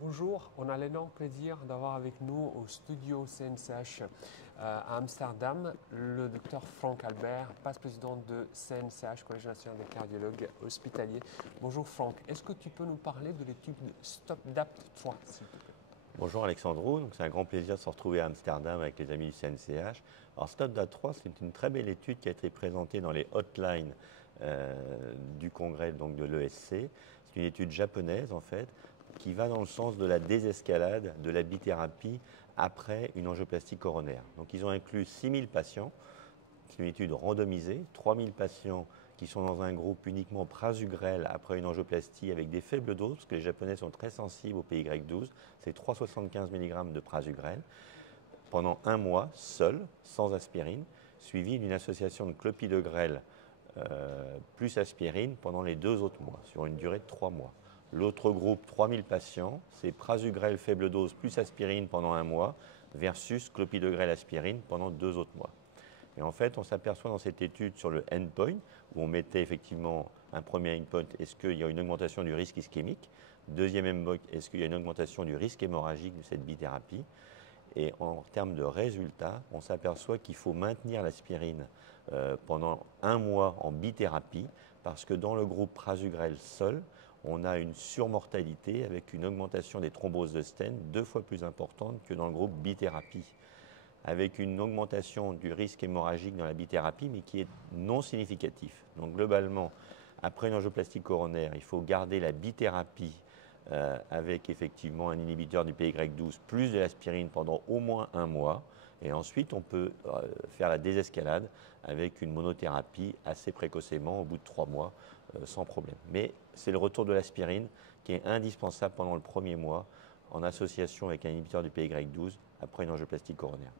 Bonjour, on a l'énorme plaisir d'avoir avec nous au studio CNCH à Amsterdam le docteur Franck Albert, vice-président de CNCH, Collège national des cardiologues hospitaliers. Bonjour Franck, est-ce que tu peux nous parler de l'étude STOP-DAPT 3, s'il te plaît? Bonjour Alexandro, c'est un grand plaisir de se retrouver à Amsterdam avec les amis du CNCH. Alors STOP-DAPT 3, c'est une très belle étude qui a été présentée dans les hotlines du congrès donc de l'ESC. C'est une étude japonaise en fait qui va dans le sens de la désescalade de la bithérapie après une angioplastie coronaire. Donc ils ont inclus 6000 patients. C'est une étude randomisée, 3000 patients qui sont dans un groupe uniquement prasugrel après une angioplastie avec des faibles doses, parce que les Japonais sont très sensibles au PY12, c'est 3,75 mg de prasugrel, pendant un mois, seul, sans aspirine, suivi d'une association de clopidogrel plus aspirine pendant les 2 autres mois, sur une durée de 3 mois. L'autre groupe, 3000 patients, c'est prasugrel faible dose plus aspirine pendant un mois, versus clopidogrel aspirine pendant 2 autres mois. Et en fait, on s'aperçoit dans cette étude sur le endpoint, où on mettait effectivement un premier endpoint, est-ce qu'il y a une augmentation du risque ischémique? Deuxième endpoint, est-ce qu'il y a une augmentation du risque hémorragique de cette bithérapie? Et en termes de résultats, on s'aperçoit qu'il faut maintenir l'aspirine pendant un mois en bithérapie, parce que dans le groupe prasugrel seul, on a une surmortalité avec une augmentation des thromboses de stent 2 fois plus importante que dans le groupe bithérapie, avec une augmentation du risque hémorragique dans la bithérapie, mais qui est non significatif. Donc globalement, après une angioplastie coronaire, il faut garder la bithérapie avec effectivement un inhibiteur du PY12 plus de l'aspirine pendant au moins un mois. Et ensuite, on peut faire la désescalade avec une monothérapie assez précocement, au bout de 3 mois, sans problème. Mais c'est le retour de l'aspirine qui est indispensable pendant le premier mois, en association avec un inhibiteur du PY12 après une angioplastie coronaire.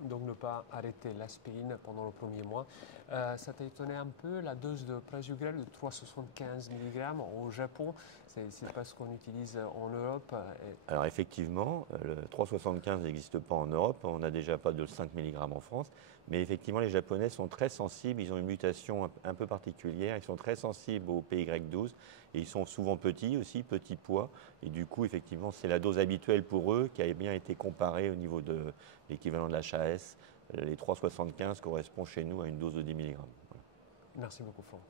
Donc ne pas arrêter l'aspirine pendant le premier mois. Ça t'a étonné un peu la dose de prasugrel de 3,75 mg au Japon? C'est pas ce qu'on utilise en Europe. Alors effectivement, le 3,75 n'existe pas en Europe, on n'a déjà pas de 5 mg en France, mais effectivement les Japonais sont très sensibles, ils ont une mutation un peu particulière, ils sont très sensibles au PY12 et ils sont souvent petits aussi, petits poids, et du coup effectivement c'est la dose habituelle pour eux qui a bien été comparée au niveau de l'équivalent de l'HAS. Les 3,75 correspond chez nous à une dose de 10 mg. Merci beaucoup, Franck.